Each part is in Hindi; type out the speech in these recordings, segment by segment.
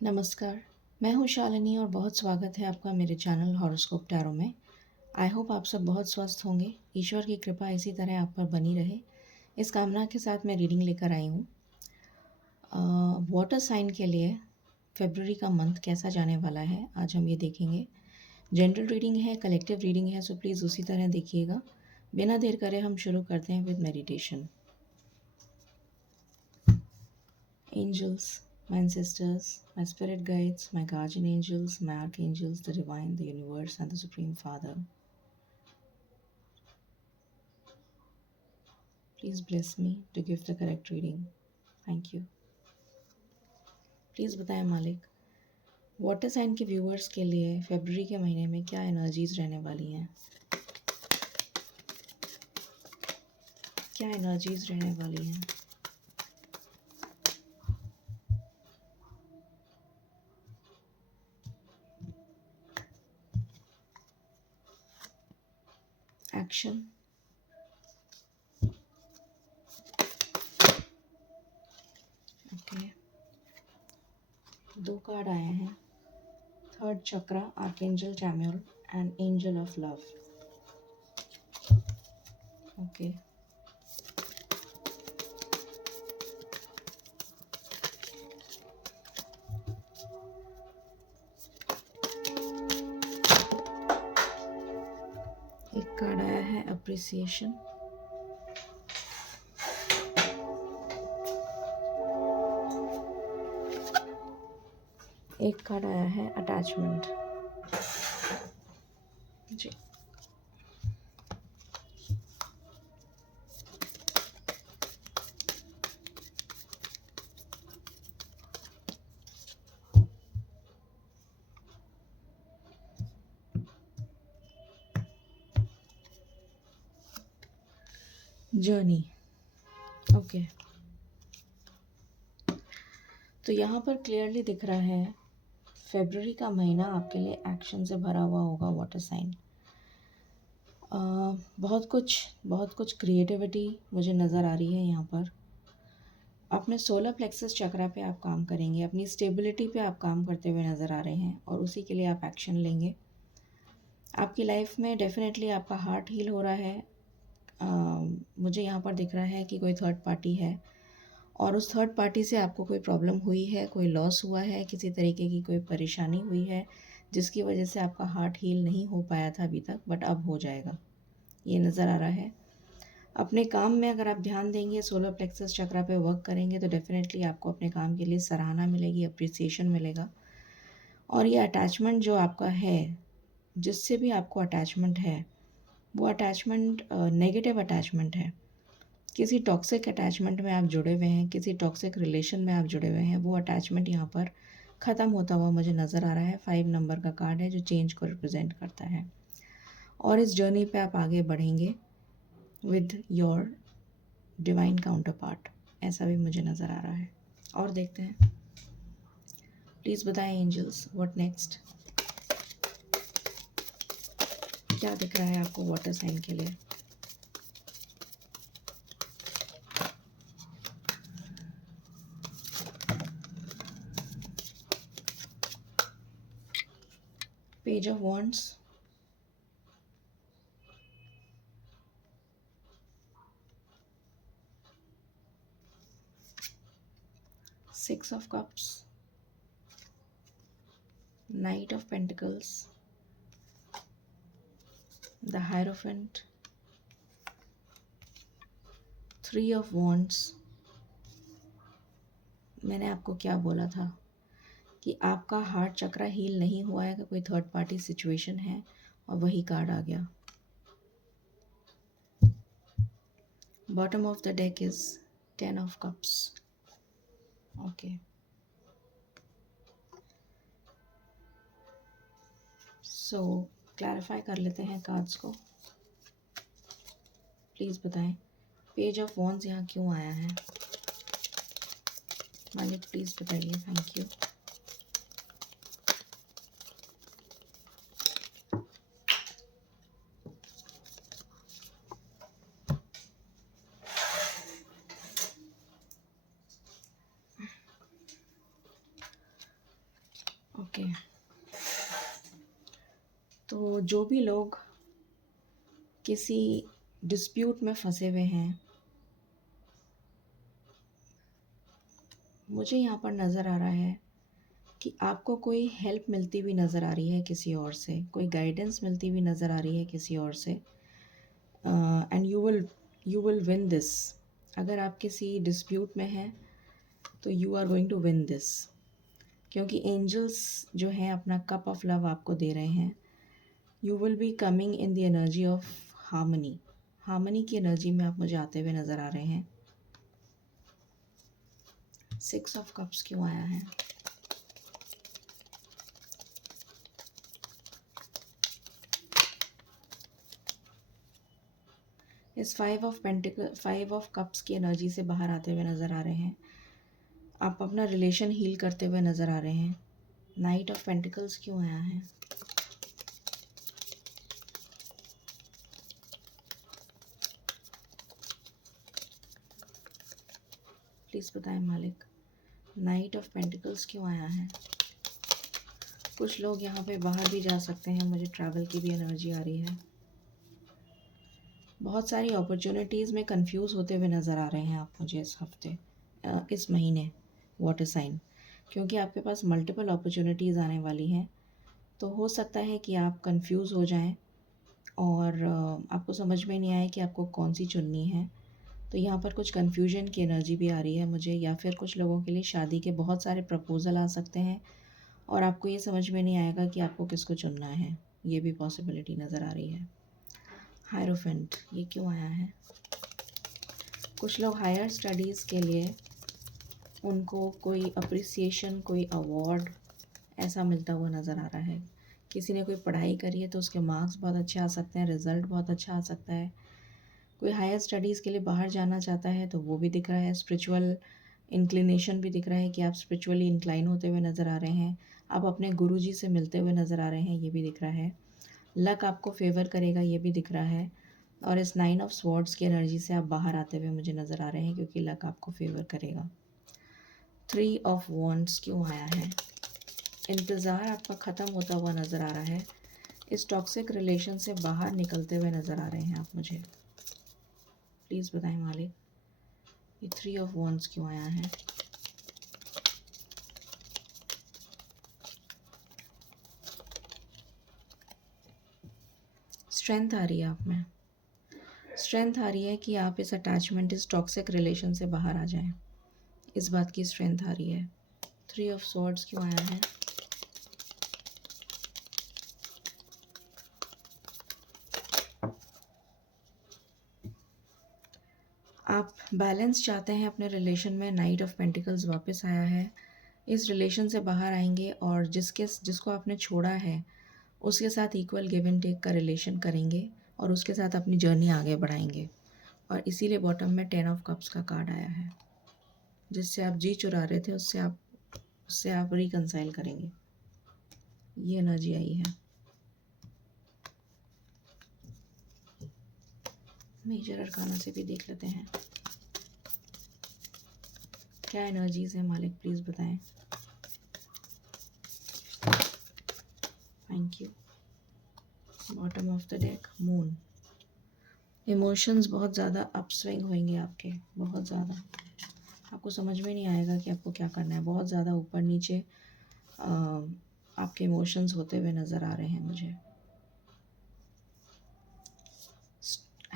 नमस्कार, मैं हूँ शालिनी और बहुत स्वागत है आपका मेरे चैनल हॉरोस्कोप टैरो में। आई होप आप सब बहुत स्वस्थ होंगे। ईश्वर की कृपा इसी तरह आप पर बनी रहे, इस कामना के साथ मैं रीडिंग लेकर आई हूँ। वाटर साइन के लिए फरवरी का मंथ कैसा जाने वाला है आज हम ये देखेंगे। जनरल रीडिंग है, कलेक्टिव रीडिंग है, सो प्लीज़ उसी तरह देखिएगा। बिना देर करे हम शुरू करते हैं with meditation. Angels, my ancestors, my spirit guides, my guardian angels, my archangels, the divine, the universe, and the Supreme Father. Please bless me to give the correct reading. Thank you. Please बताएं मालिक, वाटर साइन के व्यूअर्स के लिए फरवरी के महीने में क्या एनर्जीज रहने वाली हैं? क्या एनर्जीज रहने वाली हैं? एक्शन। ओके, दो कार्ड आए हैं, third chakra, archangel Chamuel and angel of love. Okay, एक कार्ड आया है अप्रिसिएशन, एक कार्ड आया है अटैचमेंट। जी, जर्नी। ओके, तो यहाँ पर क्लियरली दिख रहा है फरवरी का महीना आपके लिए एक्शन से भरा हुआ होगा। वाटर साइन, बहुत कुछ क्रिएटिविटी मुझे नज़र आ रही है यहाँ पर। अपने सोलर प्लेक्सस चक्रा पे आप काम करेंगे, अपनी स्टेबिलिटी पे आप काम करते हुए नज़र आ रहे हैं और उसी के लिए आप एक्शन लेंगे। आपकी लाइफ में डेफिनेटली आपका हार्ट हील हो रहा है। मुझे यहाँ पर दिख रहा है कि कोई थर्ड पार्टी है और उस थर्ड पार्टी से आपको कोई प्रॉब्लम हुई है, कोई लॉस हुआ है, किसी तरीके की कोई परेशानी हुई है जिसकी वजह से आपका हार्ट हील नहीं हो पाया था अभी तक, बट अब हो जाएगा, ये नज़र आ रहा है। अपने काम में अगर आप ध्यान देंगे, सोलर प्लेक्सस चक्रा पे वर्क करेंगे तो डेफिनेटली आपको अपने काम के लिए सराहना मिलेगी, अप्रिसिएशन मिलेगा। और ये अटैचमेंट जो आपका है, जिससे भी आपको अटैचमेंट है, वो अटैचमेंट नेगेटिव अटैचमेंट है। किसी टॉक्सिक अटैचमेंट में आप जुड़े हुए हैं, किसी टॉक्सिक रिलेशन में आप जुड़े हुए हैं, वो अटैचमेंट यहाँ पर ख़त्म होता हुआ मुझे नज़र आ रहा है। 5 नंबर का कार्ड है जो चेंज को रिप्रेजेंट करता है और इस जर्नी पे आप आगे बढ़ेंगे with your divine counter part, ऐसा भी मुझे नज़र आ रहा है। और देखते हैं, प्लीज़ बताएं एंजल्स, व्हाट नेक्स्ट, क्या दिख रहा है आपको वाटर साइन के लिए? Page of wands, six of cups, night of pentacles, the hierophant, 3 of wands. मैंने आपको क्या बोला था कि आपका हार्ट चक्रा हील नहीं हुआ है, कि कोई थर्ड पार्टी सिचुएशन है, और वही कार्ड आ गया। Bottom of the deck is 10 of cups. Okay, so clarify कर लेते हैं कार्ड्स को। प्लीज़ बताएं पेज ऑफ वॉन्ड्स यहाँ क्यों आया है? मालिक प्लीज़ बताइए, थैंक यू। ओके, तो जो भी लोग किसी डिस्प्यूट में फंसे हुए हैं, मुझे यहाँ पर नज़र आ रहा है कि आपको कोई हेल्प मिलती हुई नज़र आ रही है किसी और से, कोई गाइडेंस मिलती हुई नज़र आ रही है किसी और से, and you will win this. अगर आप किसी डिस्प्यूट में हैं तो you are going to win this, क्योंकि एंजल्स जो हैं अपना कप ऑफ लव आपको दे रहे हैं। You will be coming in the energy of harmony. Harmony की एनर्जी में आप मुझे आते हुए नज़र आ रहे हैं। 6 ऑफ कप्स क्यों आया है? इस 5 ऑफ कप्स की एनर्जी से बाहर आते हुए नज़र आ रहे हैं। आप अपना रिलेशन हील करते हुए नज़र आ रहे हैं। नाइट ऑफ पेंटिकल्स क्यों आया है? प्लीज़ बताएं मालिक, नाइट ऑफ पेंटिकल्स क्यों आया है? कुछ लोग यहाँ पे बाहर भी जा सकते हैं, मुझे ट्रैवल की भी एनर्जी आ रही है। बहुत सारी अपॉर्चुनिटीज़ में कंफ्यूज होते हुए नज़र आ रहे हैं आप मुझे इस हफ्ते, इस महीने, वाटर साइन, क्योंकि आपके पास मल्टीपल अपॉर्चुनिटीज़ आने वाली हैं। तो हो सकता है कि आप कंफ्यूज हो जाएं और आपको समझ में नहीं आए कि आपको कौन सी चुननी है। तो यहाँ पर कुछ कन्फ्यूजन की एनर्जी भी आ रही है मुझे, या फिर कुछ लोगों के लिए शादी के बहुत सारे प्रपोज़ल आ सकते हैं और आपको ये समझ में नहीं आएगा कि आपको किसको चुनना है। ये भी पॉसिबिलिटी नज़र आ रही है। हायरोफेंट, ये क्यों आया है? कुछ लोग हायर स्टडीज़ के लिए उनको कोई अप्रिसिएशन, कोई अवार्ड ऐसा मिलता हुआ नज़र आ रहा है। किसी ने कोई पढ़ाई करी है तो उसके मार्क्स बहुत अच्छे आ सकते हैं, रिज़ल्ट बहुत अच्छा आ सकता है। कोई हायर स्टडीज़ के लिए बाहर जाना चाहता है तो वो भी दिख रहा है। स्पिरिचुअल इंक्लिनेशन भी दिख रहा है कि आप स्पिरिचुअली इंक्लाइन होते हुए नज़र आ रहे हैं। आप अपने गुरुजी से मिलते हुए नज़र आ रहे हैं, ये भी दिख रहा है। लक आपको फेवर करेगा, ये भी दिख रहा है। और इस 9 ऑफ स्वॉर्ड्स की एनर्जी से आप बाहर आते हुए मुझे नज़र आ रहे हैं, क्योंकि लक आपको फेवर करेगा। 3 ऑफ वॉन्ड्स क्यों आया है? इंतज़ार आपका ख़त्म होता हुआ नज़र आ रहा है। इस टॉक्सिक रिलेशन से बाहर निकलते हुए नज़र आ रहे हैं आप मुझे। प्लीज़ बताएं मालिक, ये 3 ऑफ वॉन्ड्स क्यों आया है? स्ट्रेंथ आ रही है आप में, स्ट्रेंथ आ रही है कि आप इस अटैचमेंट, इस टॉक्सिक रिलेशन से बाहर आ जाएं। इस बात की स्ट्रेंथ आ रही है। 3 ऑफ स्वॉर्ड्स क्यों आया है? आप बैलेंस चाहते हैं अपने रिलेशन में। नाइट ऑफ पेंटिकल्स वापस आया है। इस रिलेशन से बाहर आएंगे और जिसको आपने छोड़ा है उसके साथ इक्वल गिव एंड टेक का रिलेशन करेंगे और उसके साथ अपनी जर्नी आगे बढ़ाएंगे। और इसीलिए बॉटम में 10 ऑफ कप्स का कार्ड आया है। जिससे आप जी चुरा रहे थे उससे आप रिकंसाइल करेंगे, ये एनर्जी आई है। मेजर अरकाना से भी देख लेते हैं क्या एनर्जीज है मालिक, प्लीज़ बताएं। Thank you. Bottom of the deck, moon. Emotions बहुत ज़्यादा अपस्विंग होंगे आपके, बहुत ज़्यादा। आपको समझ में नहीं आएगा कि आपको क्या करना है। बहुत ज़्यादा ऊपर नीचे आपके इमोशंस होते हुए नज़र आ रहे हैं मुझे।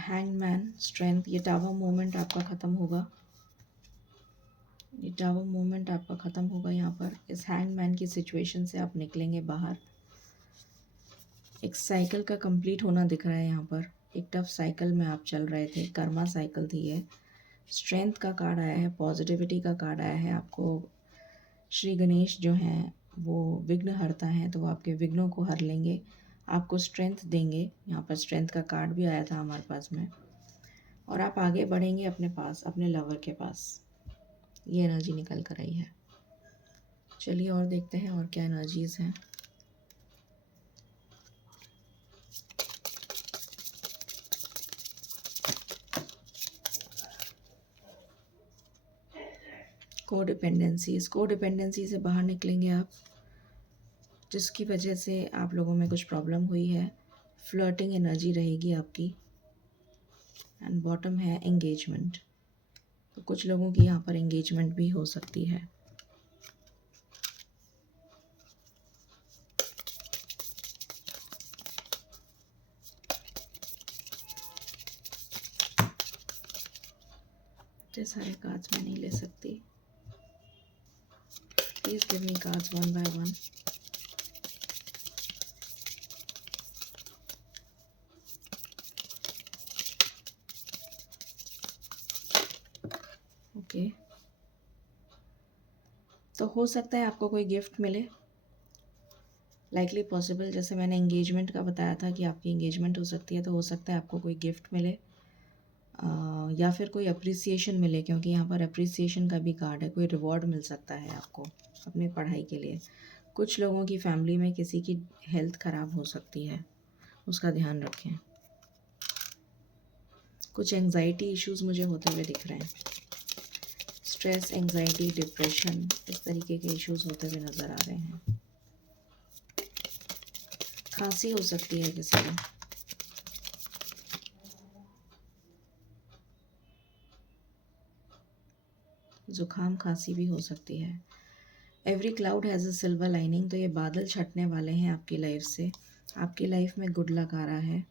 हैंगमैन, स्ट्रेंथ, ये टावर मोमेंट आपका ख़त्म होगा। ये टावर मोमेंट आपका ख़त्म होगा। यहाँ पर इस हैंगमैन की सिचुएशन से आप निकलेंगे बाहर। एक साइकिल का कंप्लीट होना दिख रहा है यहाँ पर। एक टफ साइकिल में आप चल रहे थे, कर्मा साइकिल थी ये। स्ट्रेंथ का कार्ड आया है, पॉजिटिविटी का कार्ड आया है। आपको श्री गणेश जो हैं वो विघ्न हरता हैं, तो वो आपके विघ्नों को हर लेंगे, आपको स्ट्रेंथ देंगे। यहाँ पर स्ट्रेंथ का कार्ड भी आया था हमारे पास में। और आप आगे बढ़ेंगे अपने पास, अपने लवर के पास। ये एनर्जी निकल कर आई है। चलिए और देखते हैं और क्या एनर्जीज़ हैं। कोडिपेंडेंसी से बाहर निकलेंगे आप। जिसकी वजह से आप लोगों में कुछ प्रॉब्लम हुई है। फ्लर्टिंग एनर्जी रहेगी आपकी। एंड बॉटम है एंगेजमेंट, तो कुछ लोगों की यहाँ पर एंगेजमेंट भी हो सकती है। इतने सारे कार्ड्स मैं नहीं ले सकती, please give me cards one by one. Okay, तो हो सकता है आपको कोई गिफ्ट मिले, लाइकली पॉसिबल। जैसे मैंने एंगेजमेंट का बताया था कि आपकी एंगेजमेंट हो सकती है, तो हो सकता है आपको कोई गिफ्ट मिले या फिर कोई अप्रिसिएशन मिले, क्योंकि यहाँ पर अप्रिसिएशन का भी कार्ड है। कोई रिवॉर्ड मिल सकता है आपको अपनी पढ़ाई के लिए। कुछ लोगों की फैमिली में किसी की हेल्थ ख़राब हो सकती है, उसका ध्यान रखें। कुछ एंजाइटी इश्यूज मुझे होते हुए दिख रहे हैं। स्ट्रेस, एंजाइटी, डिप्रेशन, इस तरीके के इश्यूज होते हुए नज़र आ रहे हैं। खांसी हो सकती है किसी को। जुकाम, खांसी भी हो सकती है। Every cloud has a silver lining, तो ये बादल छटने वाले हैं आपकी लाइफ से। आपकी लाइफ में गुड लक आ रहा है।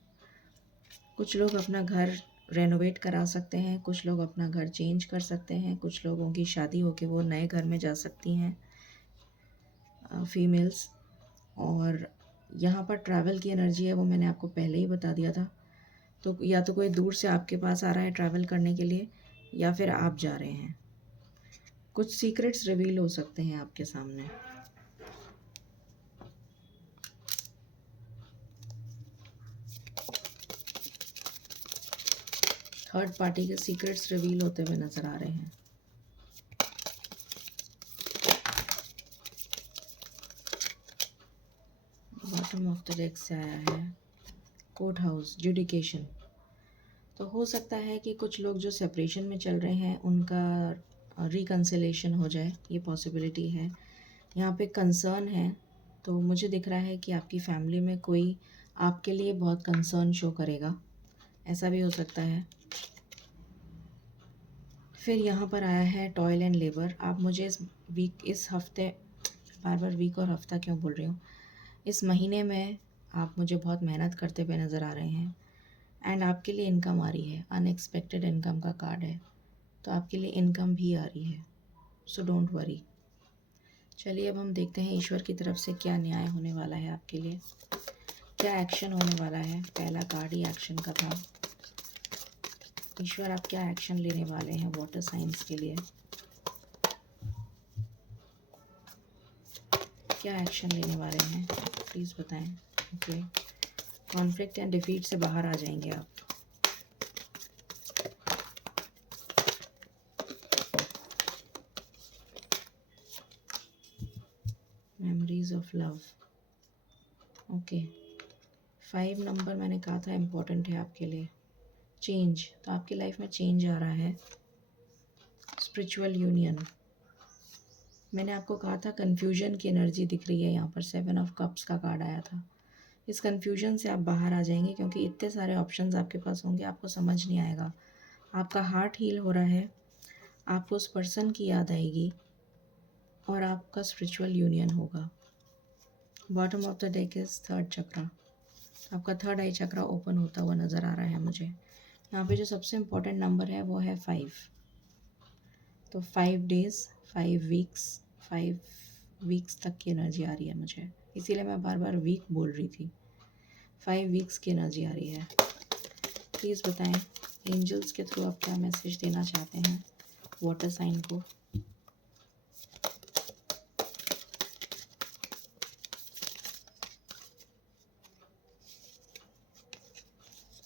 कुछ लोग अपना घर रेनोवेट करा सकते हैं, कुछ लोग अपना घर चेंज कर सकते हैं, कुछ लोगों की शादी होके वो नए घर में जा सकती हैं फीमेल्स। और यहाँ पर ट्रैवल की एनर्जी है, वो मैंने आपको पहले ही बता दिया था। तो या तो कोई दूर से आपके पास आ रहा है ट्रैवल करने के लिए, या फिर आप जा रहे हैं। कुछ सीक्रेट्स रिवील हो सकते हैं आपके सामने। थर्ड पार्टी के सीक्रेट्स रिवील होते हुए नज़र आ रहे हैं। बॉटम ऑफ द डेक से आया है कोर्ट हाउस, जुडिकेशन। तो हो सकता है कि कुछ लोग जो सेपरेशन में चल रहे हैं उनका रिकन्सिलेशन हो जाए, ये पॉसिबिलिटी है। यहाँ पे कंसर्न है, तो मुझे दिख रहा है कि आपकी फैमिली में कोई आपके लिए बहुत कंसर्न शो करेगा, ऐसा भी हो सकता है। फिर यहाँ पर आया है टॉयल एंड लेबर। आप मुझे इस हफ्ते, बार बार वीक और हफ्ता क्यों बोल रही हूँ, इस महीने में आप मुझे बहुत मेहनत करते हुए नज़र आ रहे हैं। एंड आपके लिए इनकम आ रही है, अनएक्सपेक्टेड इनकम का कार्ड है, तो आपके लिए इनकम भी आ रही है, सो डोंट वरी। चलिए अब हम देखते हैं ईश्वर की तरफ से क्या न्याय होने वाला है आपके लिए, क्या एक्शन होने वाला है। पहला कार्ड ही एक्शन का था। ईश्वर आप क्या एक्शन लेने वाले हैं वाटर साइंस के लिए, क्या एक्शन लेने वाले हैं प्लीज़ बताएं। ओके, कॉन्फ्लिक्ट एंड डिफीट से बाहर आ जाएंगे आप। Memories of love. Okay, 5 number मैंने कहा था इम्पोर्टेंट है आपके लिए। चेंज, तो आपकी लाइफ में चेंज आ रहा है। स्पिरिचुअल यूनियन, मैंने आपको कहा था कन्फ्यूजन की एनर्जी दिख रही है। यहाँ पर 7 ऑफ कप्स का कार्ड आया था। इस कन्फ्यूजन से आप बाहर आ जाएंगे, क्योंकि इतने सारे ऑप्शंस आपके पास होंगे, आपको समझ नहीं आएगा। आपका हार्ट हील हो रहा है, आपको उस पर्सन की याद आएगी और आपका स्पिरिचुअल यूनियन होगा। Bottom of the deck is third chakra. आपका थर्ड आई चक्रा ओपन होता हुआ नज़र आ रहा है मुझे। यहाँ पे जो सबसे इम्पोर्टेंट नंबर है वो है 5। तो 5 डेज़, 5 वीक्स तक की एनर्जी आ रही है मुझे, इसीलिए मैं बार बार वीक बोल रही थी। 5 वीक्स की एनर्जी आ रही है। प्लीज़ बताएं एंजल्स के थ्रू आप क्या मैसेज देना चाहते हैं वाटर साइन को।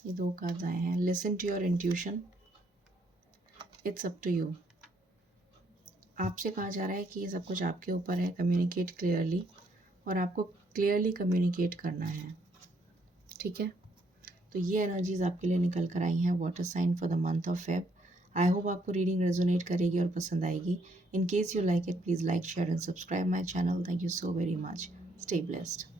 ये 2 कार्ड्स आए हैं। Listen to your intuition, it's up to you. आपसे कहा जा रहा है कि ये सब कुछ आपके ऊपर है। कम्युनिकेट क्लियरली, और आपको क्लियरली कम्युनिकेट करना है, ठीक है। तो ये एनर्जीज़ आपके लिए निकल कर आई हैं water sign for the month of Feb. I hope आपको रीडिंग रेजोनेट करेगी और पसंद आएगी। In case you like it, please like, share and subscribe my channel. Thank you so very much. Stay blessed.